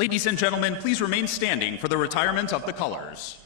Ladies and gentlemen, please remain standing for the retirement of the colors.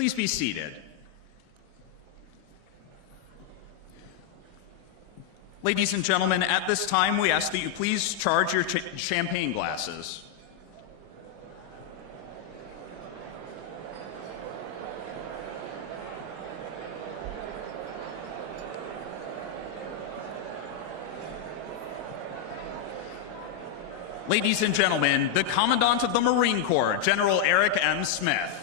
Please be seated. Ladies and gentlemen, at this time, we ask that you please charge your champagne glasses. Ladies and gentlemen, the Commandant of the Marine Corps, General Eric M. Smith.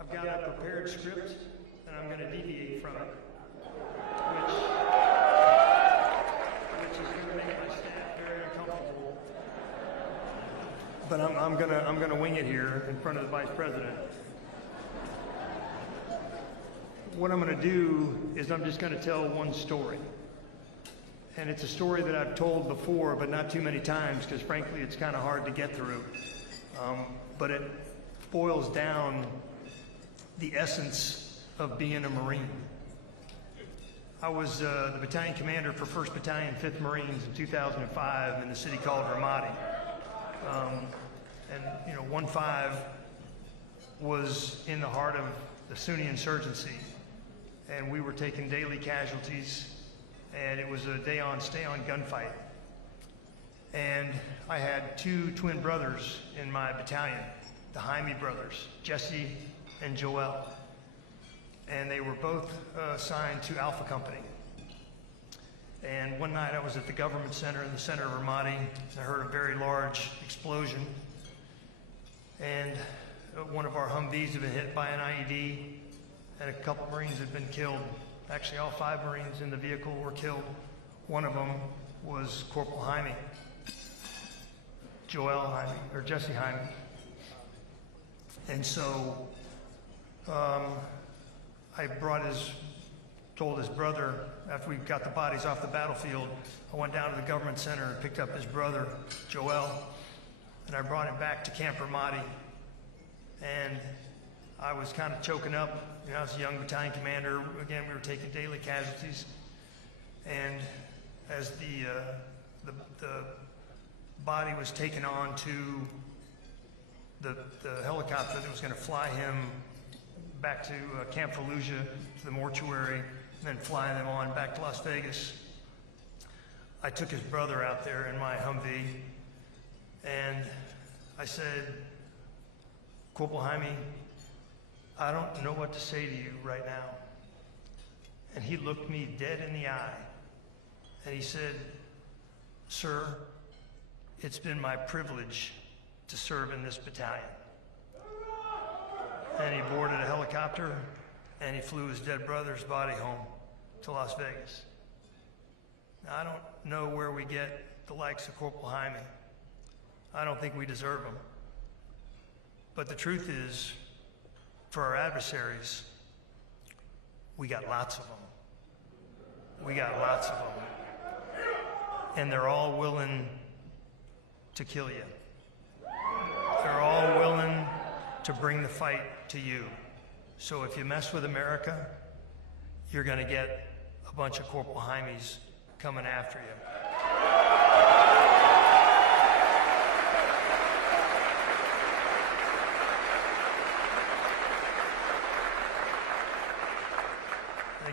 I've got a prepared script, and I'm going to deviate from it, which is going to make my staff very uncomfortable. but I'm gonna wing it here in front of the Vice President. What I'm gonna do is I'm just gonna tell one story. And it's a story that I've told before, but not too many times, because frankly, it's kind of hard to get through. But it boils down the essence of being a Marine. I was the battalion commander for 1st Battalion, 5th Marines in 2005 in the city called Ramadi. And you know, 1-5 was in the heart of the Sunni insurgency. And we were taking daily casualties, and it was a day-on, stay-on gunfight. And I had 2 twin brothers in my battalion, the Jaime brothers, Jesse and Joel. And they were both assigned to Alpha Company. And one night I was at the government center in the center of Ramadi. I heard a very large explosion. And one of our Humvees had been hit by an IED, and a couple Marines had been killed. Actually, all 5 Marines in the vehicle were killed. One of them was Corporal Jaime, Joel Jaime, or Jesse Jaime. And so I told his brother, after we got the bodies off the battlefield, I went down to the government center and picked up his brother, Joel, and I brought him back to Camp Ramadi. And I was kind of choking up. You know, I was a young battalion commander. Again, we were taking daily casualties. And as the body was taken on to the helicopter that was going to fly him back to Camp Fallujah, to the mortuary, and then fly them on back to Las Vegas, I took his brother out there in my Humvee, and I said, Corporal Jaime, I don't know what to say to you right now. And he looked me dead in the eye, and he said, sir, it's been my privilege to serve in this battalion. And he boarded a helicopter, and he flew his dead brother's body home to Las Vegas. Now, I don't know where we get the likes of Corporal Jaime. I don't think we deserve them. But the truth is, for our adversaries, we got lots of them. We got lots of them. And they're all willing to kill you. They're all willing to bring the fight to you. So if you mess with America, you're going to get a bunch of Corporal Jaimes coming after you.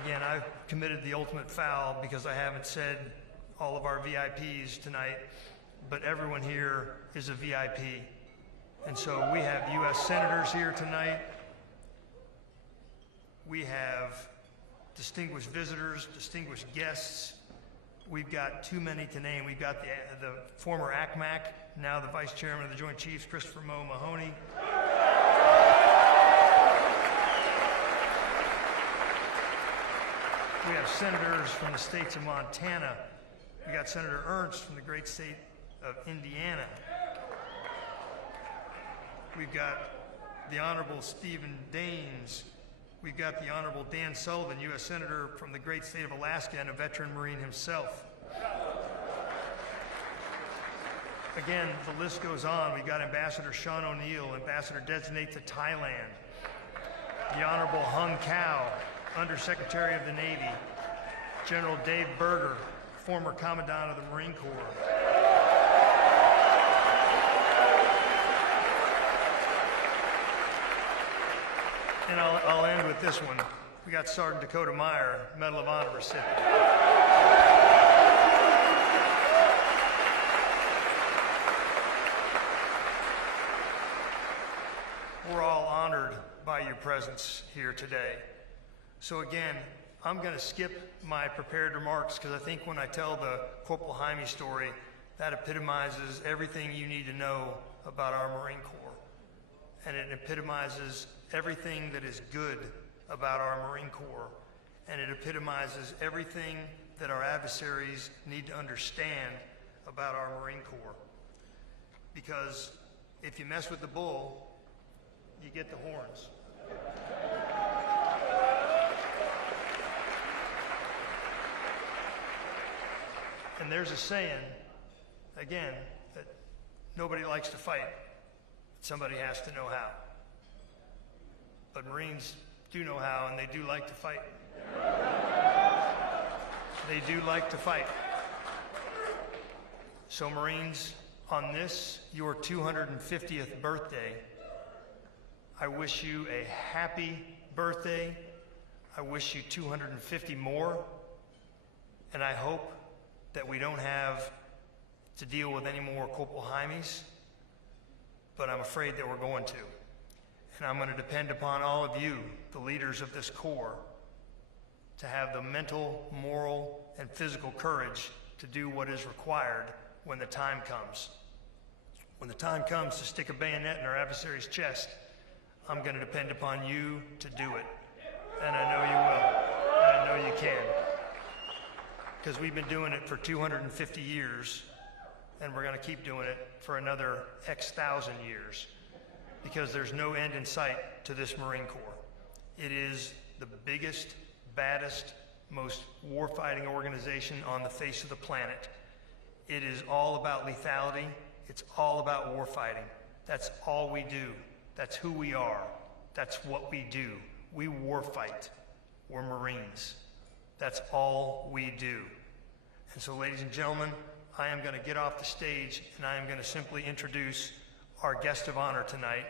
Again, I've committed the ultimate foul because I haven't said all of our VIPs tonight, but everyone here is a VIP. And so we have U.S. senators here tonight. We have distinguished visitors, distinguished guests. We've got too many to name. We've got the former ACMAC, now the Vice Chairman of the Joint Chiefs, Christopher Mo Mahoney. We have senators from the states of Montana. We got Senator Ernst from the great state of Indiana. We've got the Honorable Stephen Daines. We've got the Honorable Dan Sullivan, U.S. Senator from the great state of Alaska and a veteran Marine himself. Again, the list goes on. We've got Ambassador Sean O'Neill, Ambassador Designate to Thailand. The Honorable Hung Cao, Undersecretary of the Navy. General Dave Berger, former Commandant of the Marine Corps. And I'll end with this one. We got Sergeant Dakota Meyer, Medal of Honor recipient. We're all honored by your presence here today. So again, I'm going to skip my prepared remarks because I think when I tell the Corporal Jaime story, that epitomizes everything you need to know about our Marine Corps. And it epitomizes everything that is good about our Marine Corps. And it epitomizes everything that our adversaries need to understand about our Marine Corps. Because if you mess with the bull, you get the horns. And there's a saying, again, that nobody likes to fight, but somebody has to know how. But Marines do know how, and they do like to fight. They do like to fight. So Marines, on this, your 250th birthday, I wish you a happy birthday. I wish you 250 more. And I hope that we don't have to deal with any more Corporal Jaimes, but I'm afraid that we're going to. And I'm going to depend upon all of you, the leaders of this Corps, to have the mental, moral, and physical courage to do what is required when the time comes. When the time comes to stick a bayonet in our adversary's chest, I'm going to depend upon you to do it. And I know you will. And I know you can. Because we've been doing it for 250 years, and we're going to keep doing it for another X thousand years, because there's no end in sight to this Marine Corps. It is the biggest, baddest, most war-fighting organization on the face of the planet. It is all about lethality. It's all about war fighting. That's all we do. That's who we are. That's what we do. We war fight. We're Marines. That's all we do. And so, ladies and gentlemen, I am going to get off the stage and I am going to simply introduce our guest of honor tonight,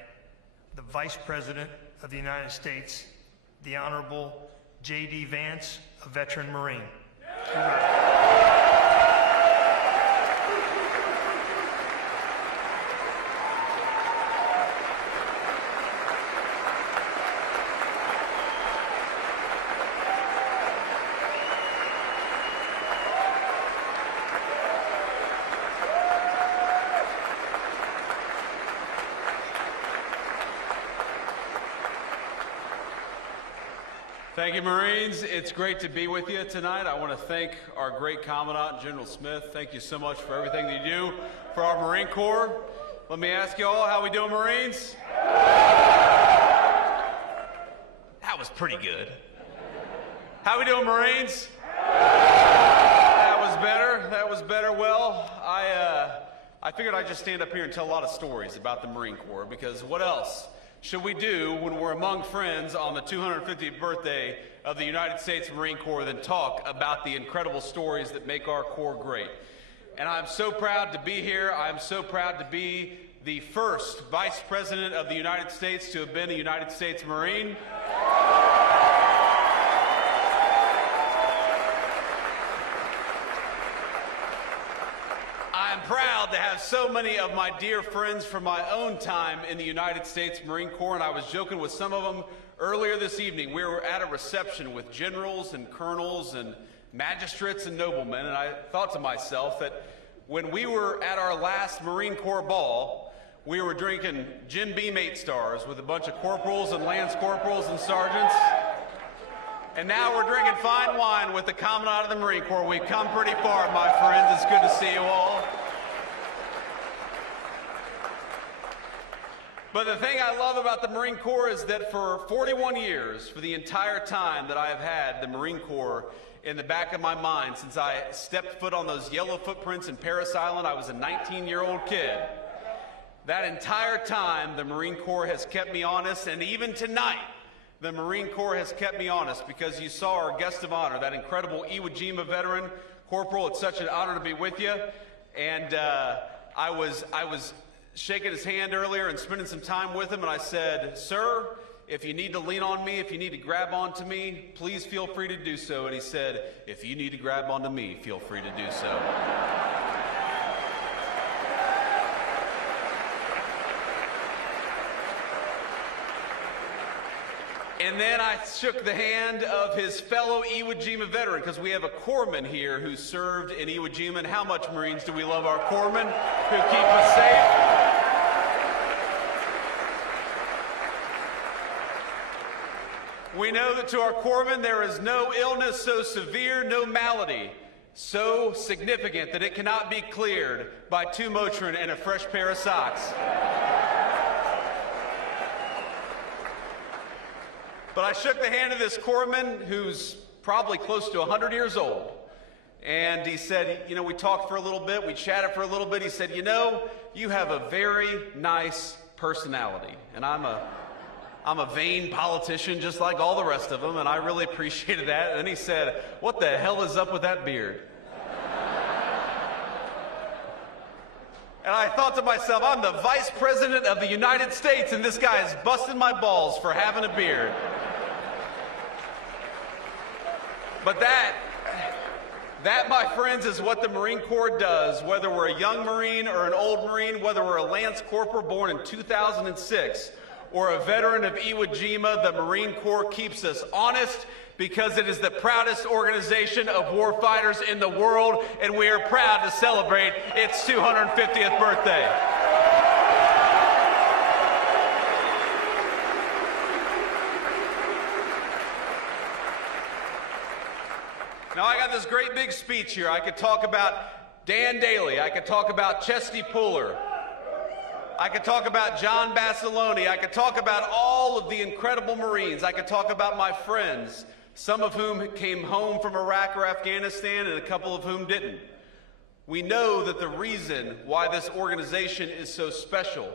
the Vice President of the United States, the Honorable J.D. Vance, a veteran Marine. Thank you, Marines. It's great to be with you tonight. I want to thank our great Commandant, General Smith. Thank you so much for everything that you do for our Marine Corps. Let me ask you all, how we doing, Marines? That was pretty good. How we doing, Marines? That was better. That was better. Well, I figured I'd just stand up here and tell a lot of stories about the Marine Corps, because what else should we do when we're among friends on the 250th birthday of the United States Marine Corps than talk about the incredible stories that make our Corps great? And I'm so proud to be here. I'm so proud to be the first Vice President of the United States to have been a United States Marine. I'm proud to have so many of my dear friends from my own time in the United States Marine Corps, and I was joking with some of them earlier this evening. We were at a reception with generals and colonels and magistrates and noblemen, and I thought to myself that when we were at our last Marine Corps ball, we were drinking Jim Beam 8 stars with a bunch of corporals and lance corporals and sergeants, and now we're drinking fine wine with the Commandant of the Marine Corps. We've come pretty far, my friends. It's good to see you all. But the thing I love about the Marine Corps is that for 41 years, for the entire time that I have had the Marine Corps in the back of my mind, since I stepped foot on those yellow footprints in Parris Island, I was a 19-year-old kid. That entire time, the Marine Corps has kept me honest, and even tonight, the Marine Corps has kept me honest, because you saw our guest of honor, that incredible Iwo Jima veteran. Corporal, it's such an honor to be with you. And I was shaking his hand earlier and spending some time with him, and I said, "Sir, if you need to lean on me, if you need to grab onto me, please feel free to do so." And he said, "If you need to grab onto me, feel free to do so." And then I shook the hand of his fellow Iwo Jima veteran, because we have a corpsman here who served in Iwo Jima. And how much, Marines, do we love our corpsmen who keep us safe? We know that to our corpsmen there is no illness so severe, no malady so significant that it cannot be cleared by 2 Motrin and a fresh pair of socks. But I shook the hand of this corpsman who's probably close to 100 years old. And he said, you know, we talked for a little bit, we chatted for a little bit. He said, you know, you have a very nice personality. And I'm a vain politician just like all the rest of them, and I really appreciated that. And then he said, what the hell is up with that beard? And I thought to myself, I'm the Vice President of the United States, and this guy is busting my balls for having a beard. But that, my friends, is what the Marine Corps does, whether we're a young Marine or an old Marine, whether we're a Lance Corporal born in 2006 or a veteran of Iwo Jima. The Marine Corps keeps us honest because it is the proudest organization of warfighters in the world, and we are proud to celebrate its 250th birthday. Now, I got this great big speech here. I could talk about Dan Daly. I could talk about Chesty Puller. I could talk about John Basilone. I could talk about all of the incredible Marines. I could talk about my friends, some of whom came home from Iraq or Afghanistan and a couple of whom didn't. We know that the reason why this organization is so special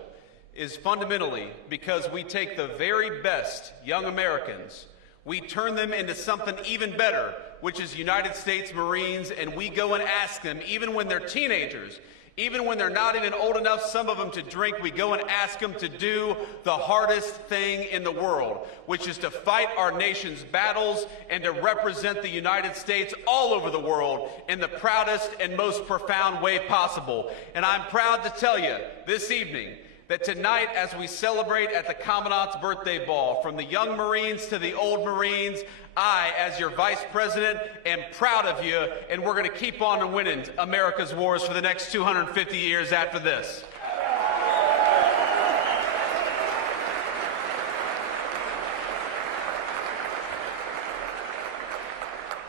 is fundamentally because we take the very best young Americans, we turn them into something even better, which is United States Marines, and we go and ask them, even when they're teenagers, even when they're not even old enough, some of them, to drink, we go and ask them to do the hardest thing in the world, which is to fight our nation's battles and to represent the United States all over the world in the proudest and most profound way possible. And I'm proud to tell you this evening that tonight, as we celebrate at the Commandant's birthday ball, from the young Marines to the old Marines, I, as your Vice President, am proud of you, and we're going to keep on winning America's wars for the next 250 years after this.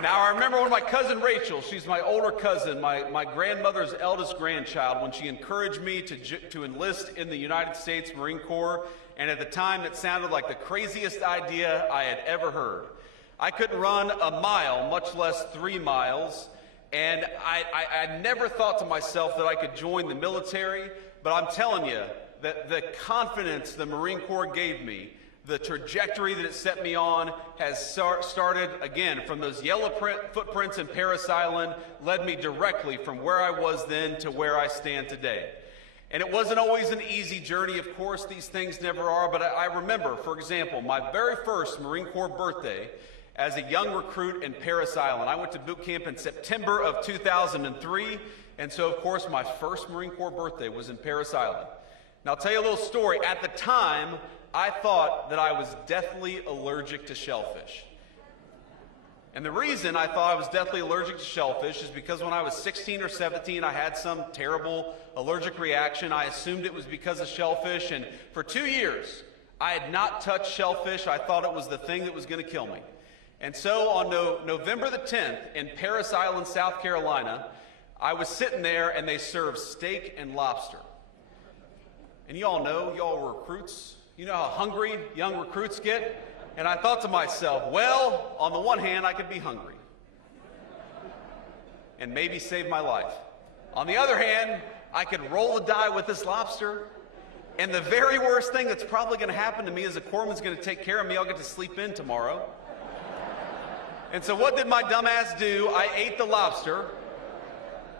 Now, I remember when my cousin Rachel, she's my older cousin, my grandmother's eldest grandchild, when she encouraged me to enlist in the United States Marine Corps, and at the time it sounded like the craziest idea I had ever heard. I couldn't run a mile, much less 3 miles, and I never thought to myself that I could join the military, but I'm telling you that the confidence the Marine Corps gave me, the trajectory that it set me on, has started, again, from those yellow footprints in Parris Island, led me directly from where I was then to where I stand today. And it wasn't always an easy journey, of course, these things never are, but I remember, for example, my very first Marine Corps birthday as a young recruit in Parris Island. I went to boot camp in September of 2003, and so, of course, my first Marine Corps birthday was in Parris Island. Now, I'll tell you a little story. At the time, I thought that I was deathly allergic to shellfish. And the reason I thought I was deathly allergic to shellfish is because when I was 16 or 17, I had some terrible allergic reaction. I assumed it was because of shellfish, and for 2 years, I had not touched shellfish. I thought it was the thing that was going to kill me. And so on November the 10th in Parris Island, South Carolina, I was sitting there, and they served steak and lobster. And you all know, y'all were recruits. You know how hungry young recruits get? And I thought to myself, well, on the one hand, I could be hungry and maybe save my life. On the other hand, I could roll the die with this lobster, and the very worst thing that's probably going to happen to me is the corpsman's going to take care of me. I'll get to sleep in tomorrow. And so what did my dumb ass do? I ate the lobster,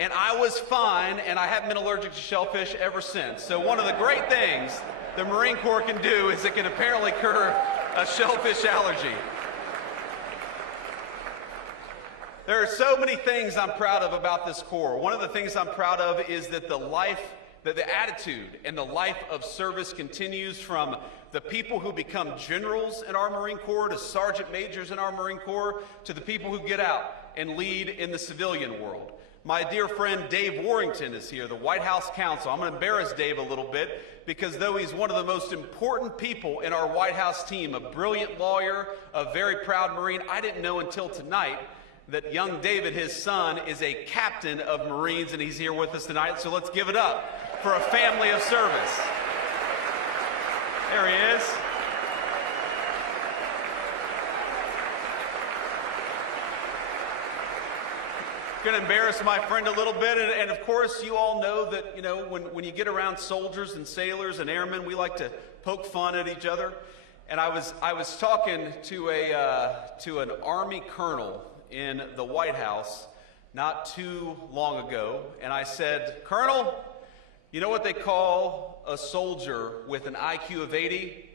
and I was fine, and I haven't been allergic to shellfish ever since. So one of the great things the Marine Corps can do is it can apparently cure a shellfish allergy. There are so many things I'm proud of about this Corps. One of the things I'm proud of is that the attitude and the life of service continues from the people who become generals in our Marine Corps to sergeant majors in our Marine Corps to the people who get out and lead in the civilian world. My dear friend Dave Warrington is here, the White House counsel. I'm going to embarrass Dave a little bit because though he's one of the most important people in our White House team, a brilliant lawyer, a very proud Marine, I didn't know until tonight that young David, his son, is a captain of Marines, and he's here with us tonight. So let's give it up for a family of service. There he is. going to embarrass my friend a little bit. And of course, you all know that, you know, when you get around soldiers and sailors and airmen, we like to poke fun at each other. And I was talking to an Army colonel in the White House not too long ago, and I said, "Colonel, you know what they call a soldier with an IQ of 80?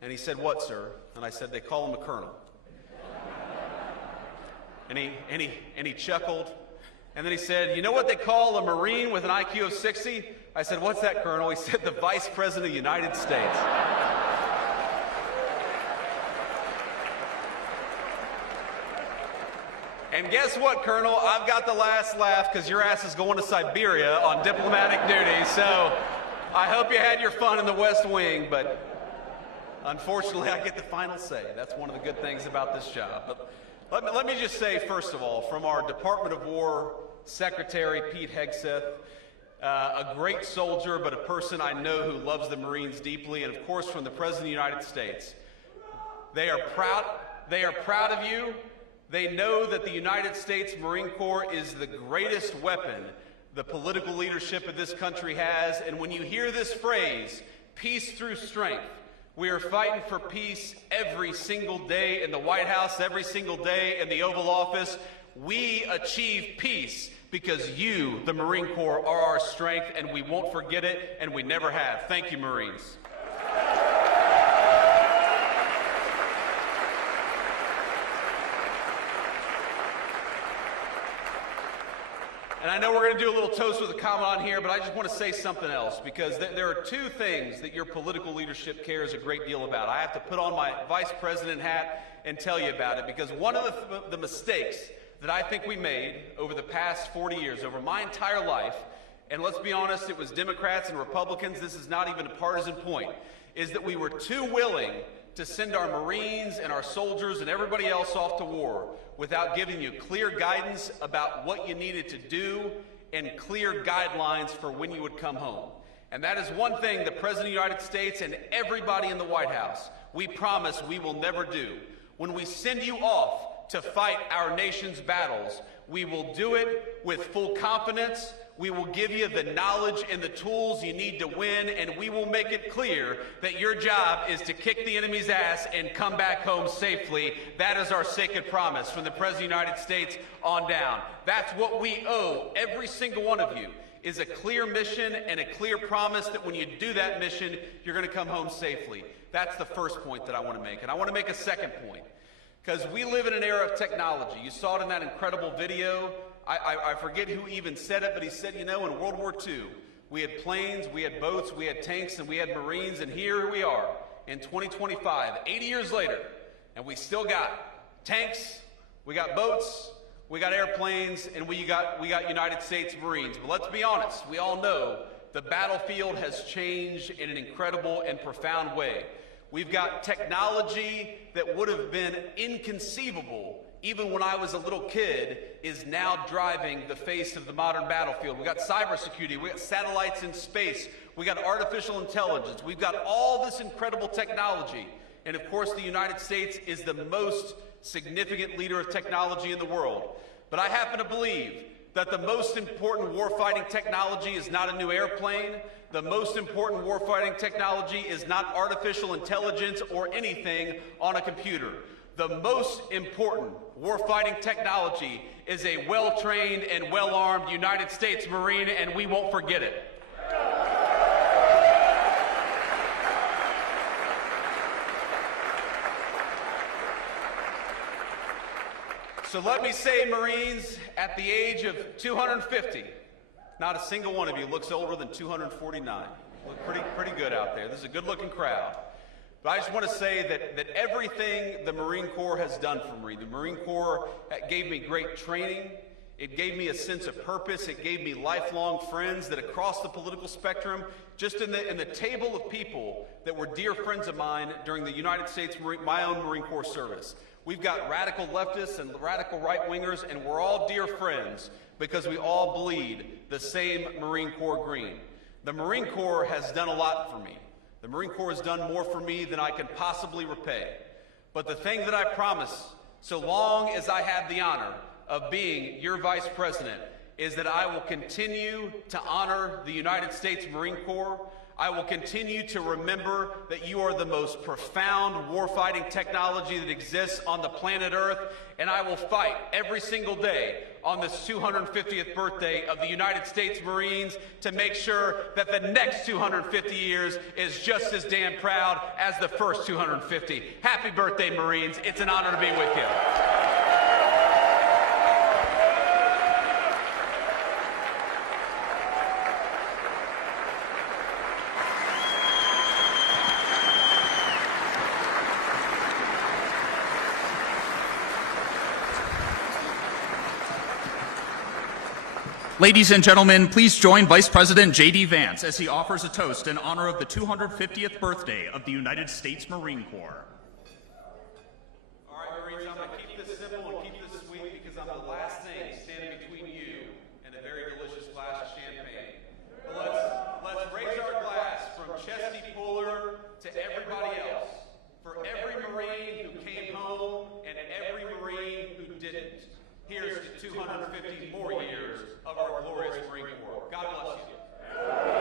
And he said, "What, sir?" And I said, "They call him a colonel." and he chuckled, and then he said, "You know what they call a Marine with an IQ of 60? I said, "What's that, Colonel?" He said, "The Vice President of the United States." And guess what, Colonel? I've got the last laugh because your ass is going to Siberia on diplomatic duty. So I hope you had your fun in the West Wing, but unfortunately I get the final say. That's one of the good things about this job. But let me just say, first of all, from our Department of War Secretary, Pete Hegseth, a great soldier, but a person I know who loves the Marines deeply, and of course from the President of the United States. They are proud of you. They know that the United States Marine Corps is the greatest weapon the political leadership of this country has. And when you hear this phrase, peace through strength, we are fighting for peace every single day in the White House, every single day in the Oval Office. We achieve peace because you, the Marine Corps, are our strength, and we won't forget it, and we never have. Thank you, Marines. And I know we're going to do a little toast with the Commandant here, but I just want to say something else, because there are two things that your political leadership cares a great deal about. I have to put on my vice president hat and tell you about it, because one of the mistakes that I think we made over the past 40 years, over my entire life, and let's be honest, it was Democrats and Republicans, this is not even a partisan point, is that we were too willing to send our Marines and our soldiers and everybody else off to war without giving you clear guidance about what you needed to do and clear guidelines for when you would come home. And that is one thing the President of the United States and everybody in the White House, we promise we will never do. When we send you off to fight our nation's battles, we will do it with full confidence. We will give you the knowledge and the tools you need to win, and we will make it clear that your job is to kick the enemy's ass and come back home safely. That is our sacred promise from the President of the United States on down. That's what we owe every single one of you, is a clear mission and a clear promise that when you do that mission, you're going to come home safely. That's the first point that I want to make. And I want to make a second point, because we live in an era of technology. You saw it in that incredible video. I forget who even said it, but he said, you know, in World War II, we had planes, we had boats, we had tanks, and we had Marines, and here we are in 2025, 80 years later, and we still got tanks, we got boats, we got airplanes, and we got United States Marines. But let's be honest, we all know the battlefield has changed in an incredible and profound way. We've got technology that would have been inconceivable even when I was a little kid, is now driving the face of the modern battlefield. We got cybersecurity, we got satellites in space, we got artificial intelligence, we've got all this incredible technology. And of course, the United States is the most significant leader of technology in the world. But I happen to believe that the most important warfighting technology is not a new airplane. The most important warfighting technology is not artificial intelligence or anything on a computer. The most important warfighting technology is a well-trained and well-armed United States Marine, and we won't forget it. So let me say, Marines, at the age of 250, not a single one of you looks older than 249. Look pretty good out there. This is a good-looking crowd. But I just want to say that everything the Marine Corps has done for me, the Marine Corps gave me great training, it gave me a sense of purpose, it gave me lifelong friends that across the political spectrum, just in the table of people that were dear friends of mine during the United States, my own Marine Corps service. We've got radical leftists and radical right-wingers, and we're all dear friends because we all bleed the same Marine Corps green. The Marine Corps has done a lot for me. The Marine Corps has done more for me than I can possibly repay. But the thing that I promise, so long as I have the honor of being your Vice President is that I will continue to honor the United States Marine Corps. I will continue to remember that you are the most profound warfighting technology that exists on the planet Earth, and I will fight every single day on this 250th birthday of the United States Marines to make sure that the next 250 years is just as damn proud as the first 250. Happy birthday, Marines. It's an honor to be with you. Ladies and gentlemen, please join Vice President J.D. Vance as he offers a toast in honor of the 250th birthday of the United States Marine Corps. All right, Marines, I'm going to keep this simple and keep this sweet because I'm the last thing standing between you and a very delicious glass of champagne. But let's raise our glass from Chesty Puller to everybody else, for every Marine who came home and every Marine who didn't. Here's to 250 more years of our glorious Marine Corps. God bless you.